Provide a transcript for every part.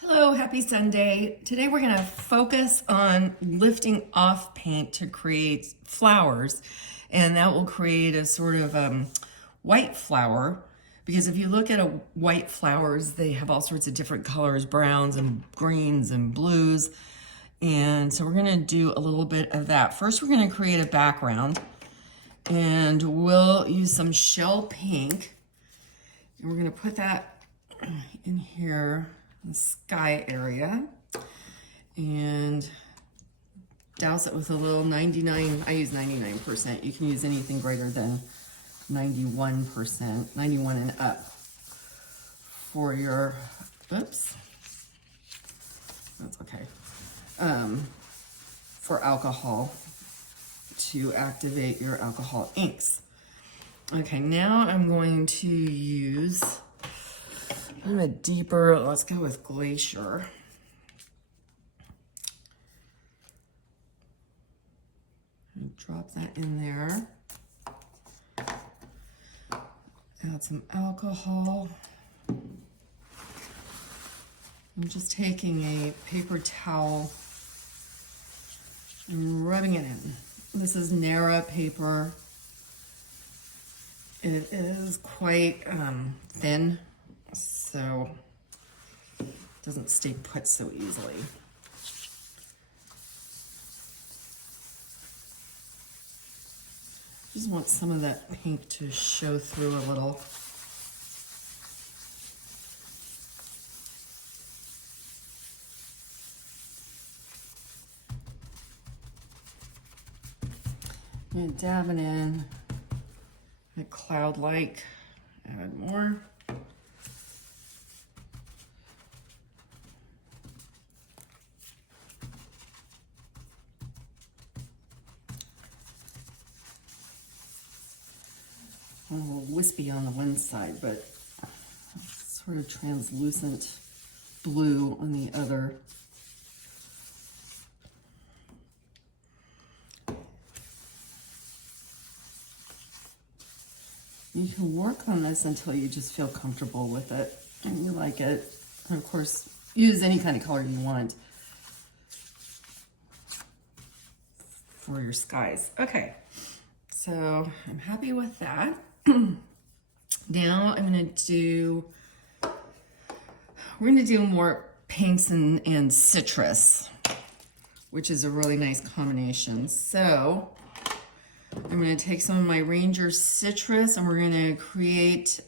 Hello, happy Sunday. Today we're going to focus on lifting off paint to create flowers, and that will create a sort of white flower, because if you look at white flowers, they have all sorts of different colors, browns and greens and blues, and so we're going to do a little bit of that. First, we're going to create a background, and we'll use some shell pink, and we're going to put that in here, the sky area, and douse it with a little 99, I use 99%. You can use anything greater than 91%, 91 and up for your, oops, that's okay, for alcohol, to activate your alcohol inks. Okay, now I'm going to use a deeper, let's go with Glacier. And drop that in there. Add some alcohol. I'm just taking a paper towel and rubbing it in. This is Nara paper. It is quite thin, so it doesn't stay put so easily. Just want some of that pink to show through a little. And dab it in, a cloud-like, add more. A little wispy on the one side, but sort of translucent blue on the other. You can work on this until you just feel comfortable with it and you like it. And of course, use any kind of color you want for your skies. Okay, so I'm happy with that. Now we're gonna do more pinks and citrus, which is a really nice combination. So I'm gonna take some of my Ranger citrus and we're gonna create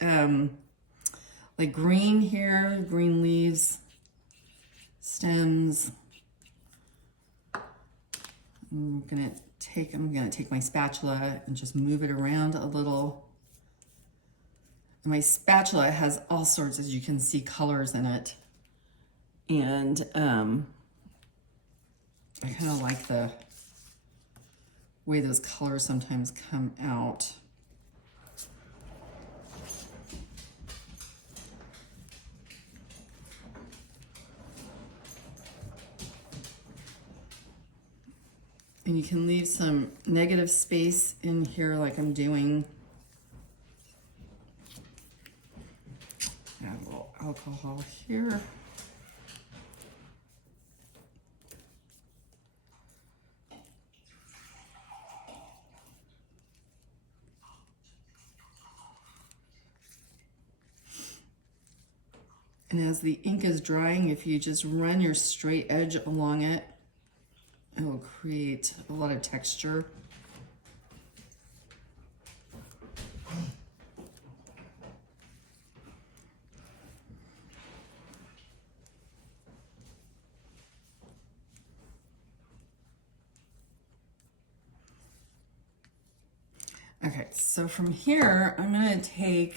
like green here, green leaves, stems. I'm gonna take my spatula and just move it around a little. And my spatula has all sorts, as you can see, colors in it. And I kind of like the way those colors sometimes come out. And you can leave some negative space in here like I'm doing. Add a little alcohol here. And as the ink is drying, if you just run your straight edge along it, it will create a lot of texture. Okay, so from here, I'm gonna take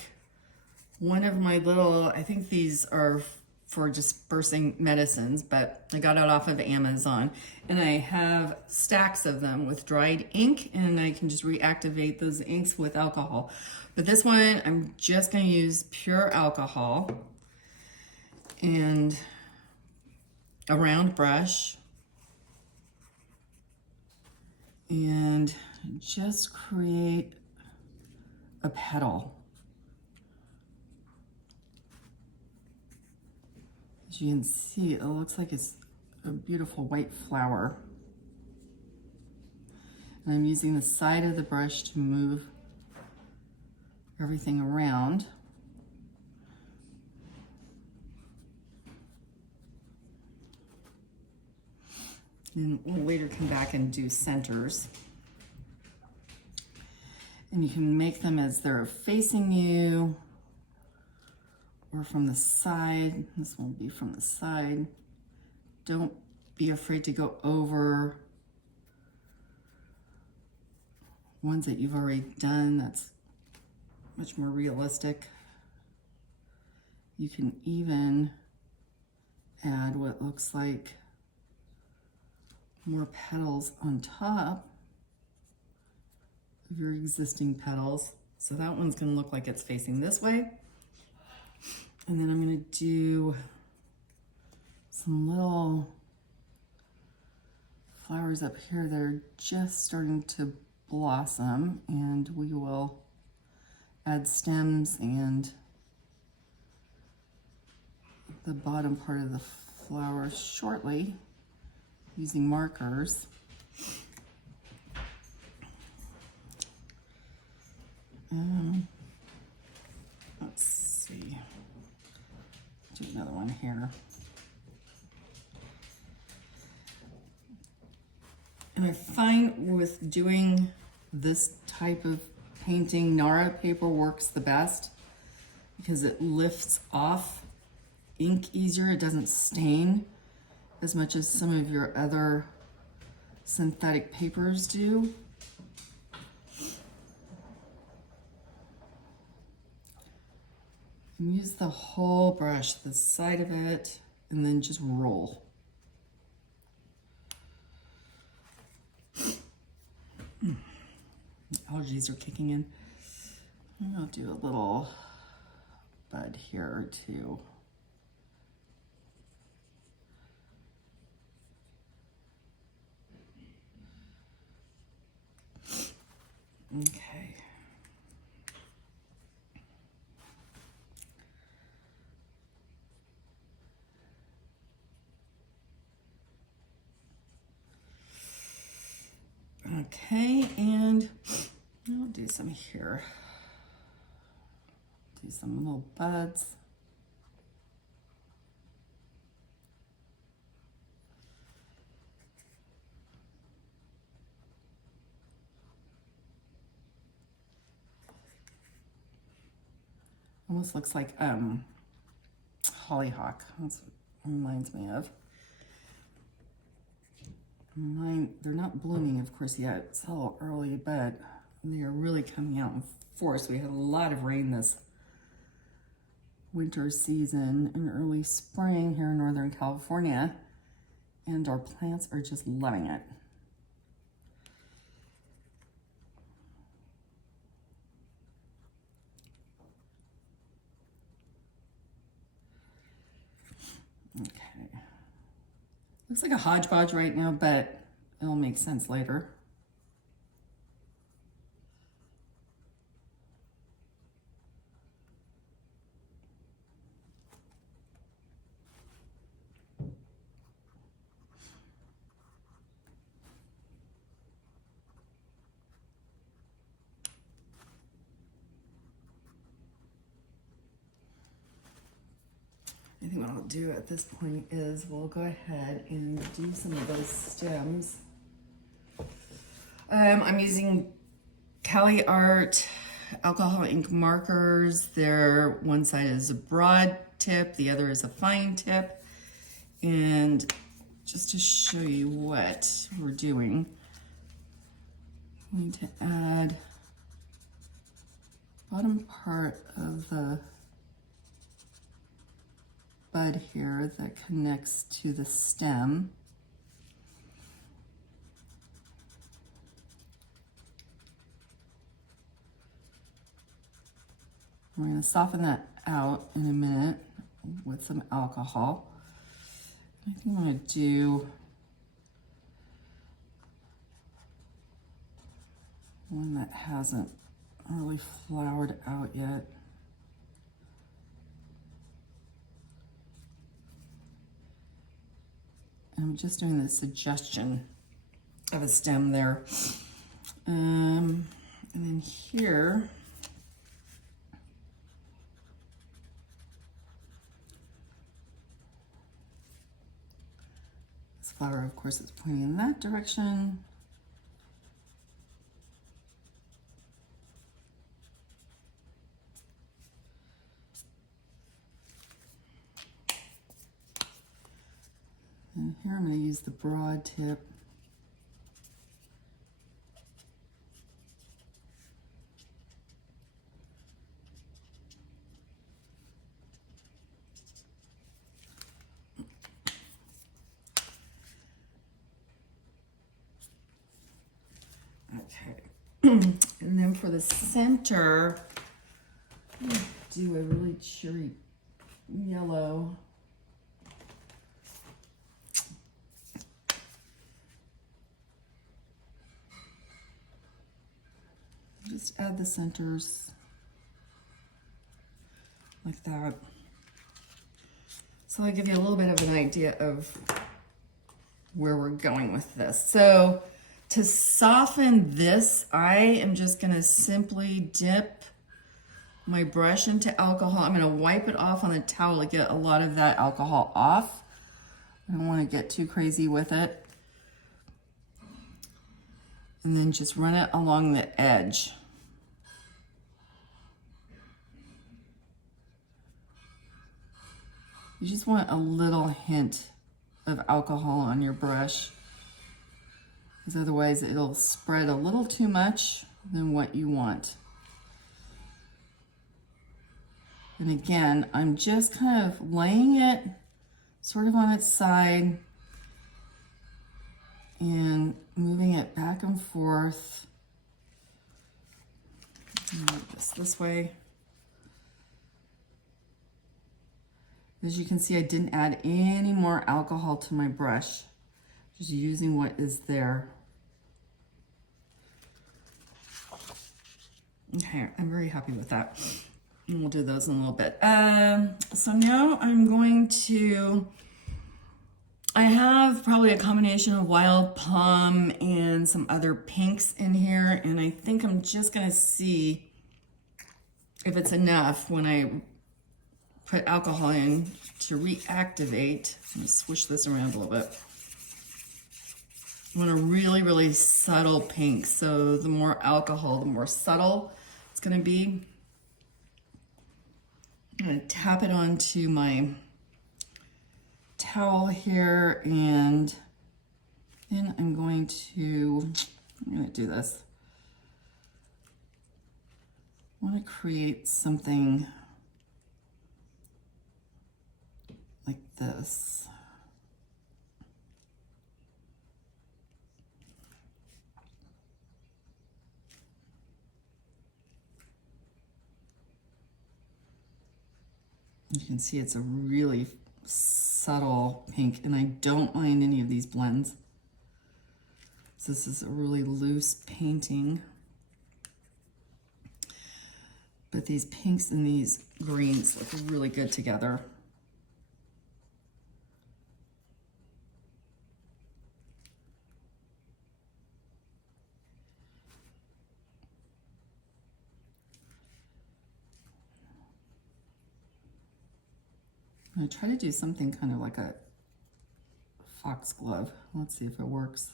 one of my little, I think these are for dispersing medicines, but I got it off of Amazon. And I have stacks of them with dried ink, and I can just reactivate those inks with alcohol. But this one, I'm just gonna use pure alcohol and a round brush. And just create a petal. As you can see, it looks like it's a beautiful white flower. And I'm using the side of the brush to move everything around. And we'll later come back and do centers. And you can make them as they're facing you or from the side. This will be from the side. Don't be afraid to go over ones that you've already done. That's much more realistic. You can even add what looks like more petals on top of your existing petals. So that one's gonna look like it's facing this way. And then I'm gonna do some little flowers up here that are just starting to blossom, and we will add stems and the bottom part of the flower shortly using markers. Let's see, do another one here. And I find with doing this type of painting, Nara paper works the best because it lifts off ink easier. It doesn't stain as much as some of your other synthetic papers do. And use the whole brush, the side of it, and then just roll. Allergies are kicking in. I'll do a little bud here too. Okay. Okay, and I'll do some here. Do some little buds. Almost looks like hollyhock. That's what it reminds me of. Mine, they're not blooming, of course, yet. It's a little early, but they are really coming out in force. We had a lot of rain this winter season and early spring here in Northern California, and our plants are just loving it. Okay. Looks like a hodgepodge right now, but it'll make sense later. I think what I'll do at this point is we'll go ahead and do some of those stems. I'm using Cali Art alcohol ink markers. They're, one side is a broad tip, the other is a fine tip. And just to show you what we're doing, I'm going to add bottom part of the bud here that connects to the stem. We're going to soften that out in a minute with some alcohol. I think I'm going to do one that hasn't really flowered out yet. I'm just doing the suggestion of a stem there. And then here, this flower, of course, is pointing in that direction. And here I'm going to use the broad tip. Okay. And then for the center, I'm going to do a really cheery yellow. Just add the centers like that. So I'll give you a little bit of an idea of where we're going with this. So to soften this, I am just gonna simply dip my brush into alcohol. I'm gonna wipe it off on the towel to get a lot of that alcohol off. I don't wanna get too crazy with it. And then just run it along the edge. You just want a little hint of alcohol on your brush, because otherwise it'll spread a little too much than what you want. And again, I'm just kind of laying it sort of on its side and moving it back and forth. Move this way. As you can see, I didn't add any more alcohol to my brush, just using what is there. Okay, I'm very happy with that. And we'll do those in a little bit. So now I'm going to, I have probably a combination of wild plum and some other pinks in here, and I think I'm just gonna see if it's enough when I put alcohol in to reactivate. I'm gonna switch this around a little bit. I want a really, really subtle pink. So the more alcohol, the more subtle it's gonna be. I'm gonna tap it onto my towel here, and then I'm gonna do this. I wanna create something like this. You can see it's a really subtle pink, and I don't mind any of these blends. So this is a really loose painting. But these pinks and these greens look really good together. I'm gonna try to do something kind of like a foxglove. Let's see if it works.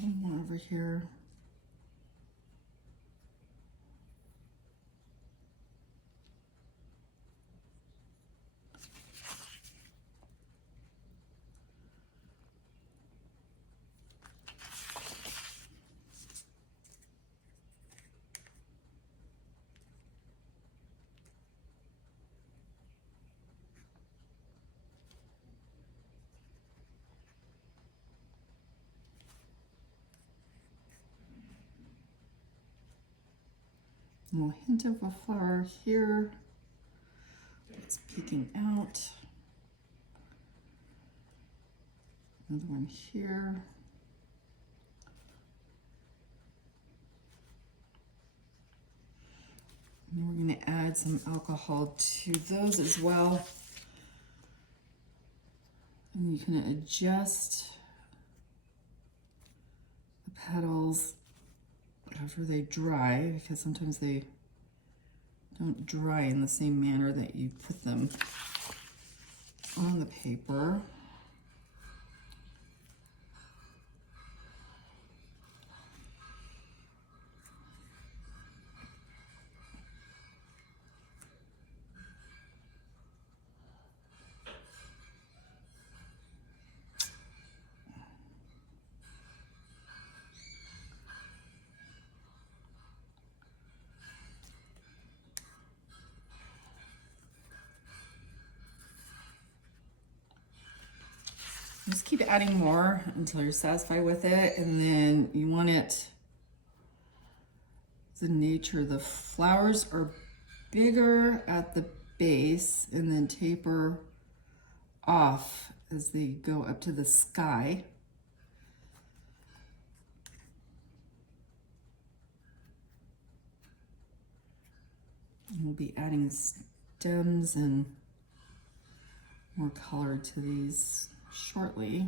One more over here. A little hint of a flower here. It's peeking out. Another one here. And we're going to add some alcohol to those as well. And you can adjust the petals after they dry, because sometimes they don't dry in the same manner that you put them on the paper. Just keep adding more until you're satisfied with it, and then you want it, the nature, the flowers are bigger at the base and then taper off as they go up to the sky. And we'll be adding stems and more color to these shortly.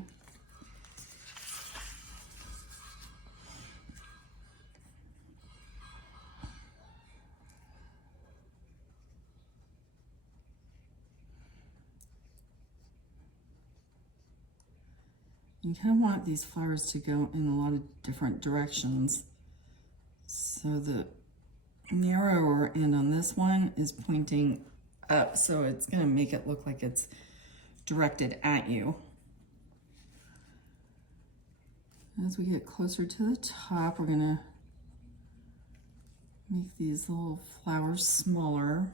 You kind of want these flowers to go in a lot of different directions. So the narrower end on this one is pointing up, so it's going to make it look like it's directed at you. As we get closer to the top, we're going to make these little flowers smaller.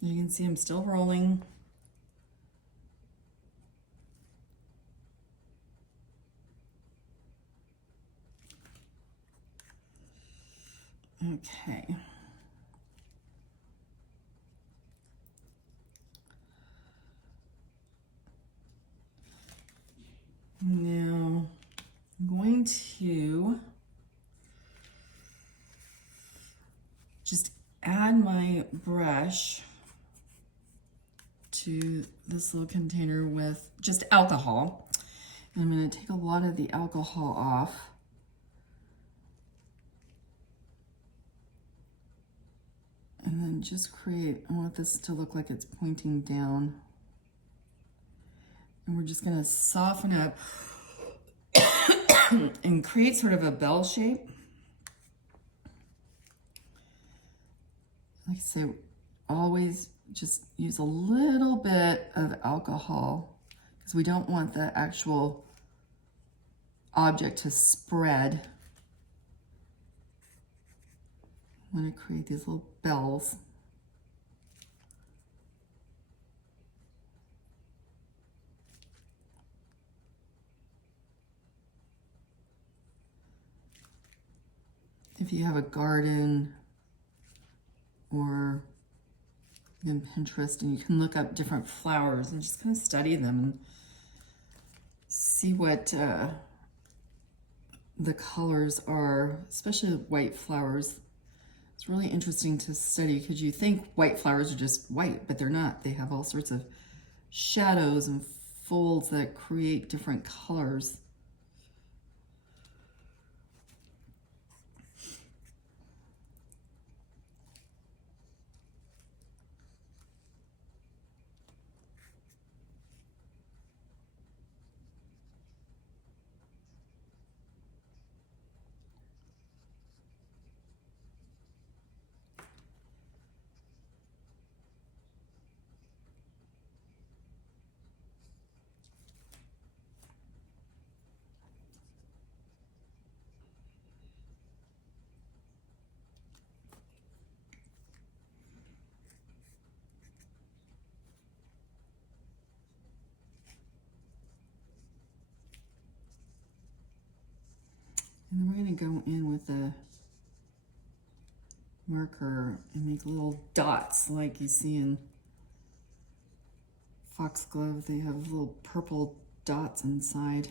You can see I'm still rolling. Okay. Now I'm going to just add my brush to this little container with just alcohol. And I'm going to take a lot of the alcohol off. And then just create, I want this to look like it's pointing down. And we're just going to soften up and create sort of a bell shape. Like I say, always just use a little bit of alcohol because we don't want the actual object to spread. I'm going to create these little bells. If you have a garden or in Pinterest, and you can look up different flowers and just kind of study them and see what the colors are, especially white flowers. It's really interesting to study because you think white flowers are just white, but they're not. They have all sorts of shadows and folds that create different colors. And then we're going to go in with a marker and make little dots like you see in foxglove. They have little purple dots inside.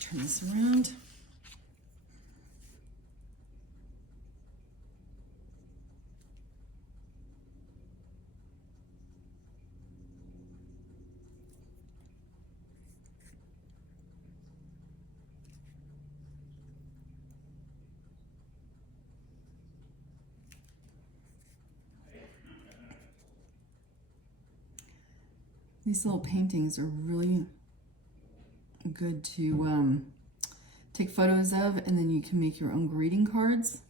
Turn this around. These little paintings are really good to take photos of, and then you can make your own greeting cards.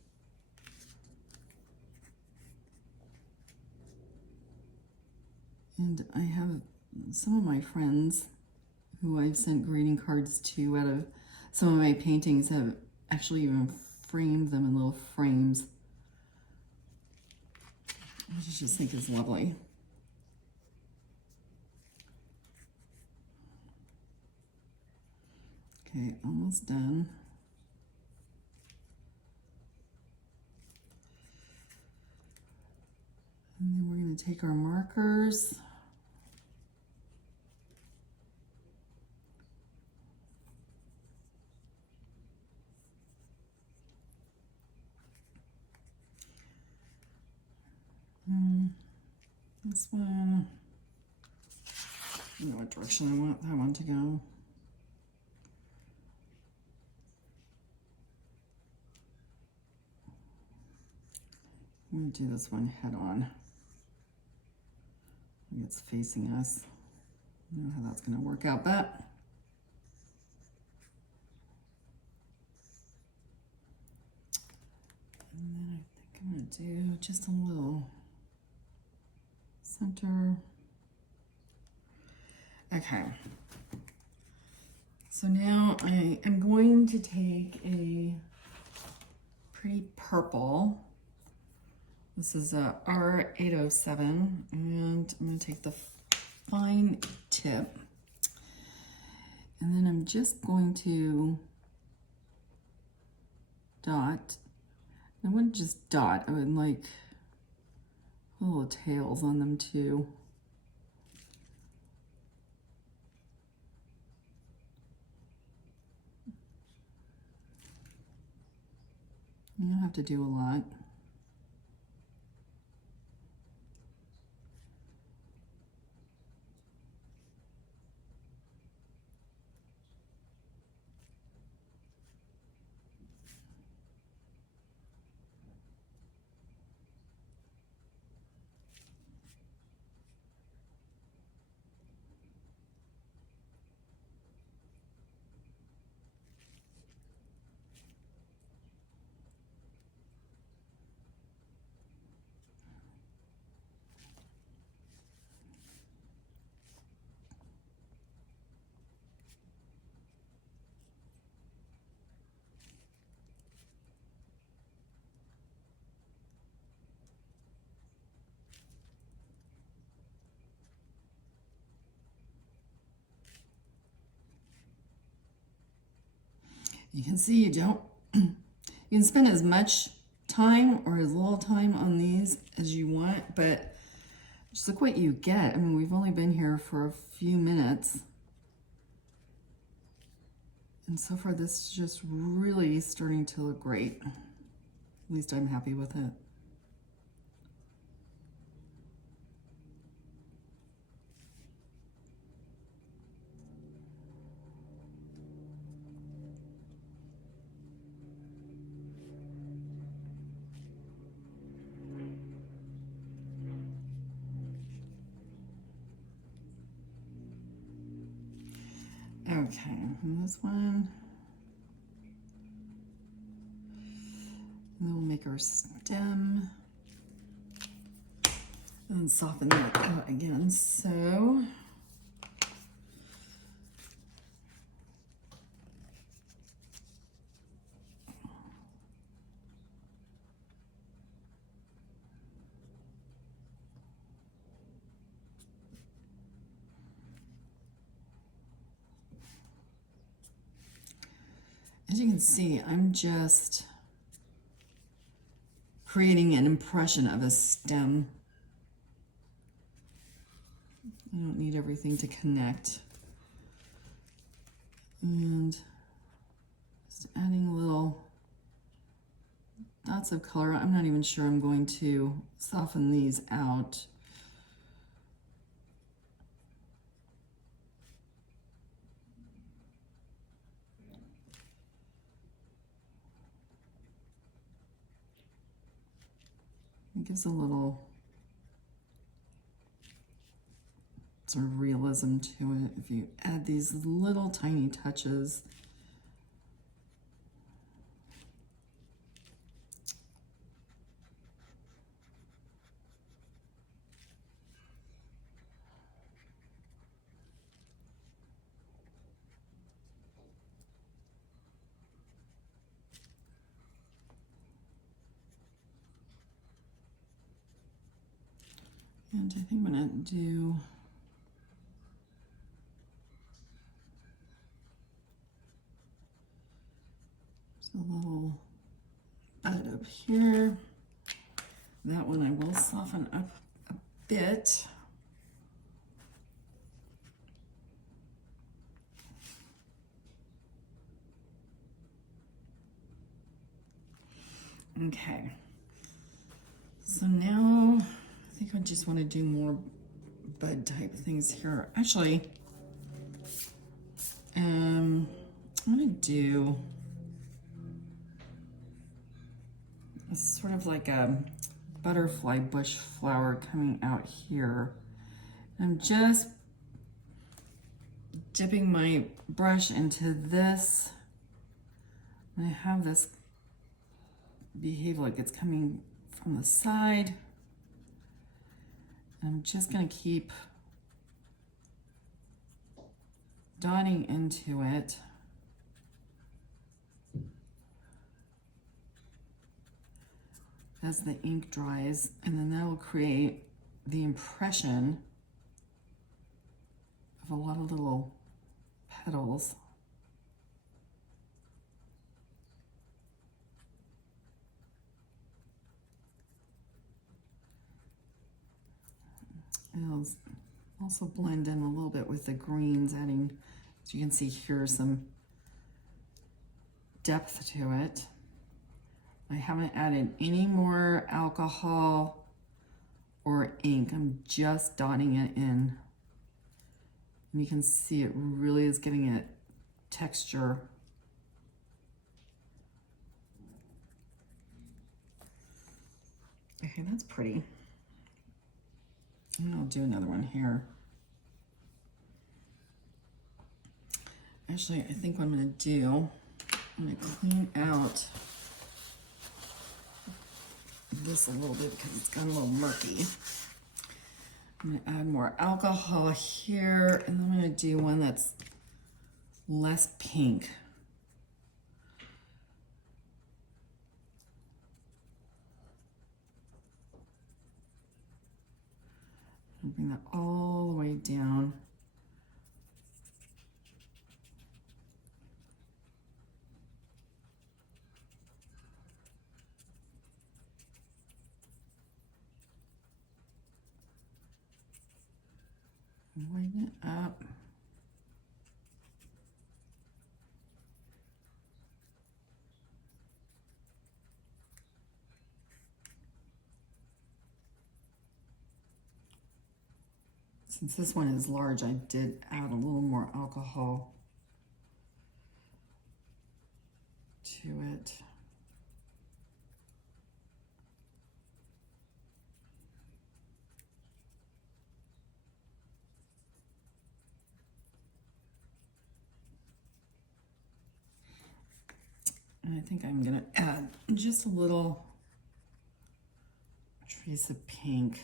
And I have some of my friends who I've sent greeting cards to out of some of my paintings have actually even framed them in little frames, which I just think is lovely. Okay, almost done. And then we're going to take our markers. This one, I don't know what direction I want that one to go. I'm going to do this one head on. It's facing us. I don't know how that's going to work out, but and then I think I'm going to do just a little center. Okay. So now I am going to take a pretty purple. This is a R807, and I'm going to take the fine tip, and then I'm just going to dot. I wouldn't just dot, I would like put little tails on them too. You don't have to do a lot. You can see you don't, you can spend as much time or as little time on these as you want, but just look what you get. I mean, we've only been here for a few minutes. And so far this is just really starting to look great. At least I'm happy with it. Okay, and this one, and then we'll make our stem. And soften that out again. So as you can see, I'm just creating an impression of a stem. I don't need everything to connect. And just adding little dots of color. I'm not even sure I'm going to soften these out. It gives a little sort of realism to it if you add these little tiny touches. And I think I'm gonna do just a little bud up here. That one I will soften up a bit. Okay. So now I think I just want to do more bud type things here. Actually, I'm gonna do a sort of like a butterfly bush flower coming out here. I'm just dipping my brush into this. I have this behave like it's coming from the side. I'm just gonna keep dotting into it. As the ink dries, and then that will create the impression of a lot of little petals. It'll also blend in a little bit with the greens, adding, as you can see here, some depth to it. I haven't added any more alcohol or ink. I'm just dotting it in. And you can see it really is giving it texture. Okay, that's pretty. And I'll do another one here. Actually, I think what I'm gonna do, I'm gonna clean out this a little bit because it's gotten a little murky. I'm gonna add more alcohol here, and I'm gonna do one that's less pink. And bring that all the way down. Lighten it up. Since this one is large, I did add a little more alcohol to it. And I think I'm gonna add just a little trace of pink.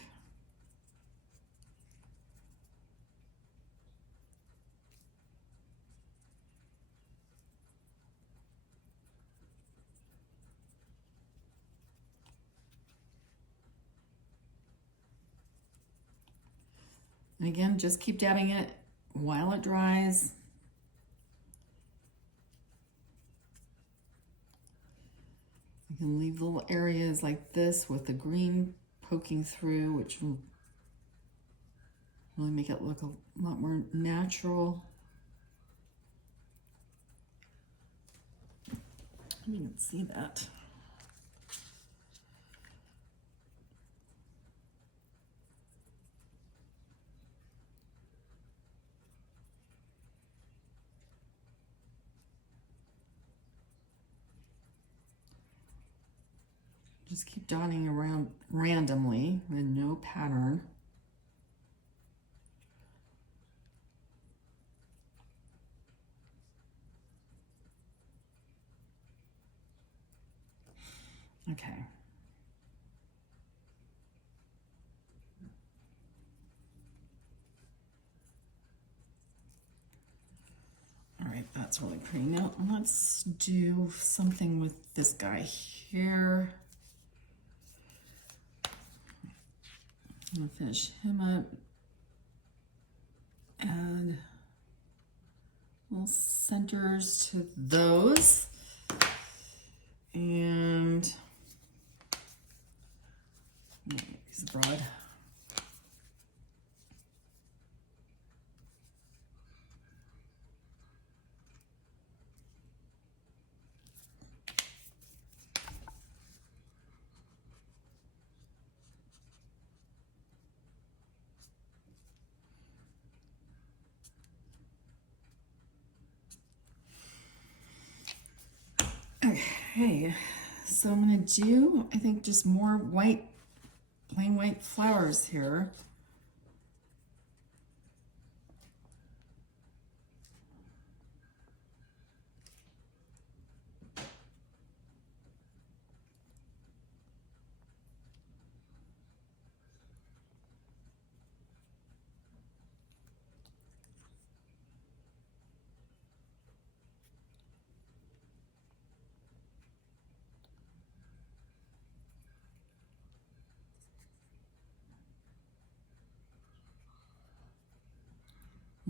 And again, just keep dabbing it while it dries. You can leave little areas like this with the green poking through, which will really make it look a lot more natural. I didn't even see that. Just keep dotting around randomly with no pattern. Okay. All right, that's really pretty. Now let's do something with this guy here. I'm gonna finish him up. Add little centers to those. And use the broad. Okay, so I'm gonna do, I think, just more white, plain white flowers here.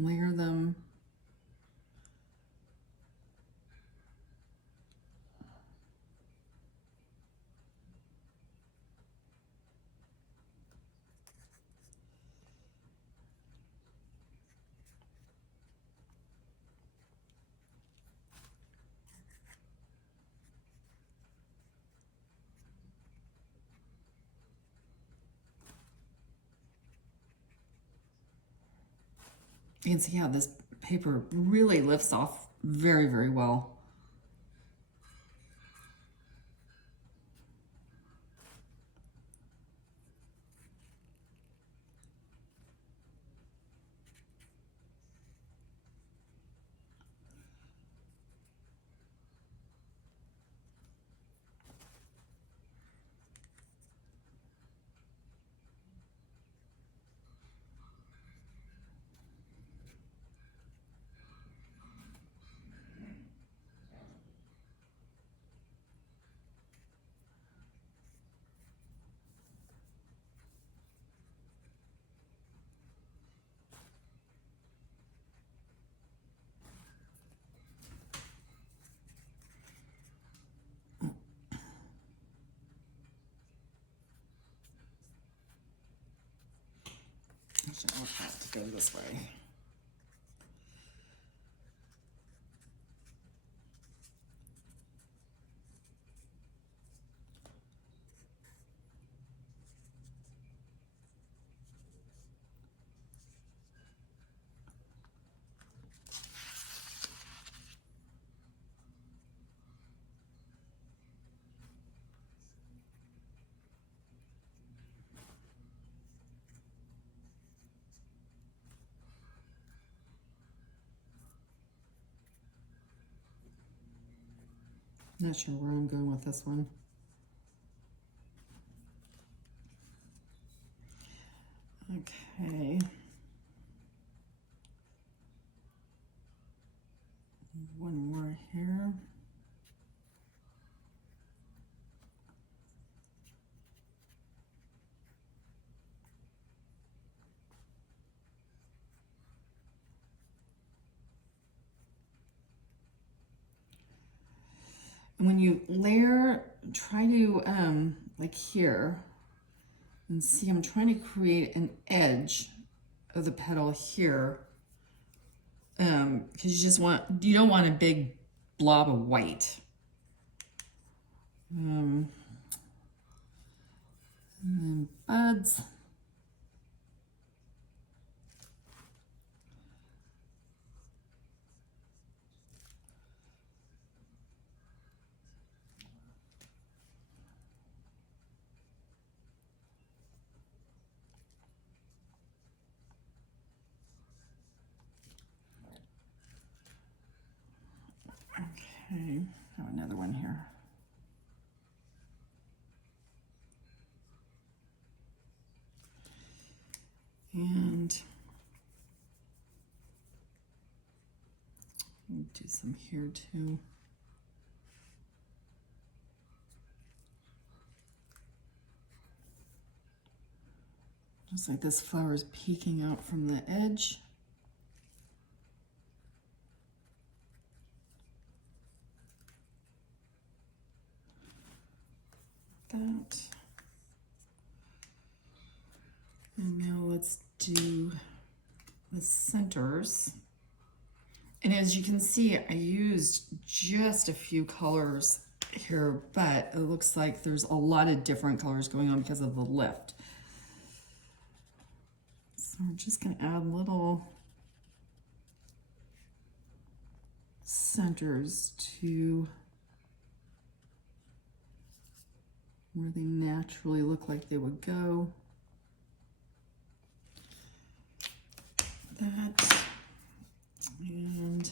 Layer them. You can see how this paper really lifts off very, very well. Actually, I want that to go this way. Not sure where I'm going with this one. Okay. One more here. when you layer, try to, like here, and see, I'm trying to create an edge of the petal here. Because you don't want a big blob of white. And then buds. Okay, oh, another one here. And do some here too. Just like this flower is peeking out from the edge. That. And now let's do the centers. And as you can see, I used just a few colors here, but it looks like there's a lot of different colors going on because of the lift. So we're just going to add little centers to where they naturally look like they would go. That, and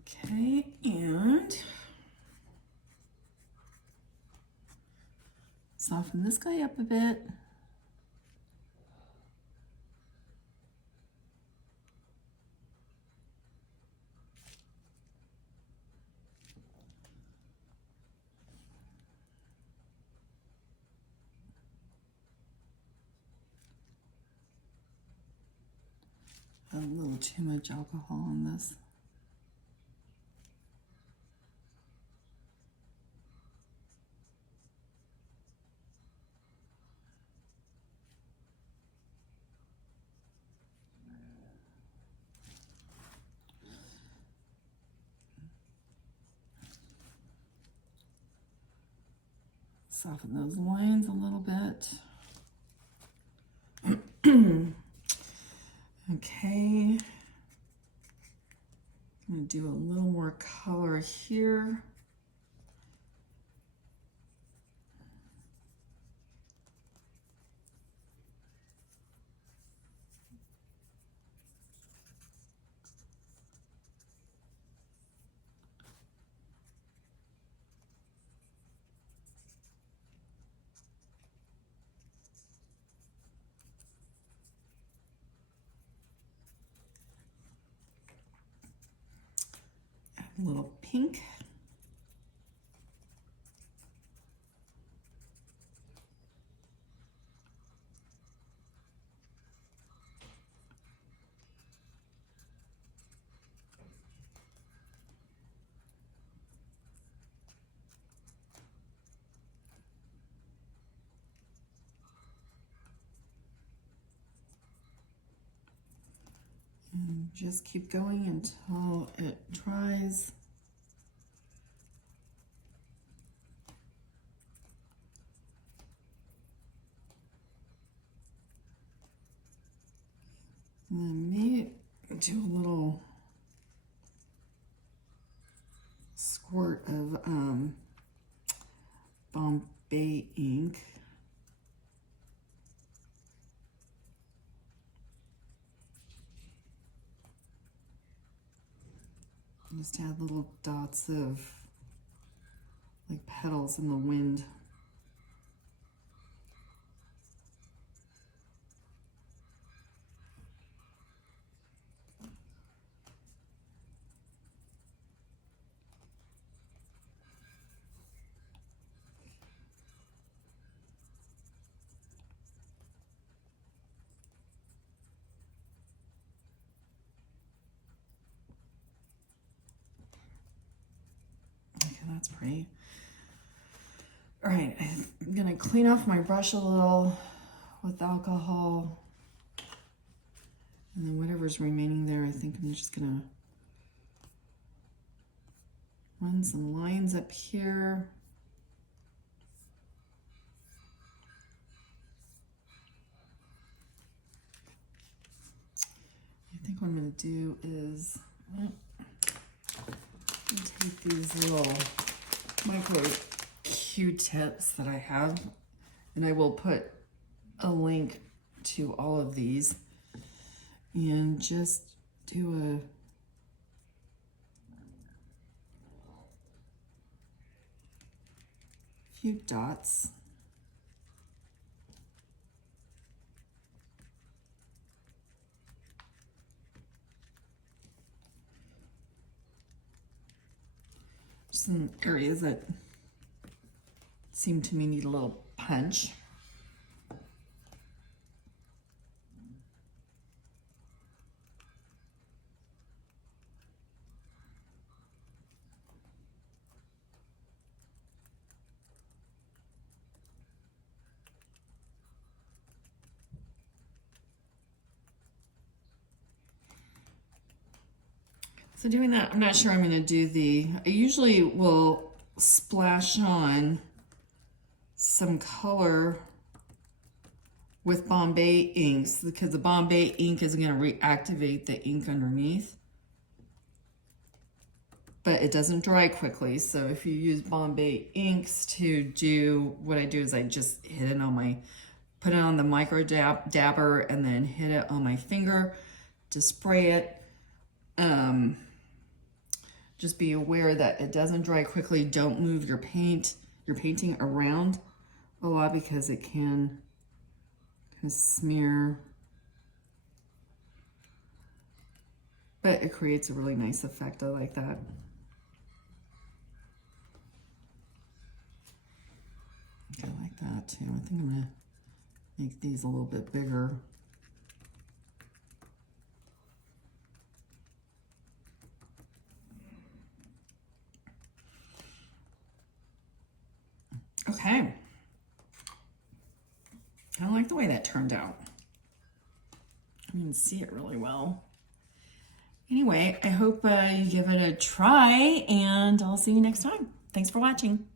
okay, and soften this guy up a bit. A little too much alcohol on this. Soften those lines a little bit. Okay. I'm going to do a little more color here. A little pink. And just keep going until it dries. And then maybe do a little Bombay ink. Just add little dots of like petals in the wind. That's pretty. All right, I'm gonna clean off my brush a little with alcohol. And then whatever's remaining there, I think I'm just gonna run some lines up here. I think what I'm gonna do is take these little micro Q-tips that I have, and I will put a link to all of these, and just do a few dots. Some areas that seem to me need a little punch. So doing that, I'm not sure I'm going to do I usually will splash on some color with Bombay inks because the Bombay ink is going to reactivate the ink underneath. But it doesn't dry quickly, so if you use Bombay inks to do, what I do is I just hit it on put it on the micro dabber and then hit it on my finger to spray it. Just be aware that it doesn't dry quickly. Don't move your painting around a lot because it can kind of smear. But it creates a really nice effect. I like that. I like that too. I think I'm gonna make these a little bit bigger. Okay. I like the way that turned out. I can see it really well. Anyway, I hope you give it a try, and I'll see you next time. Thanks for watching.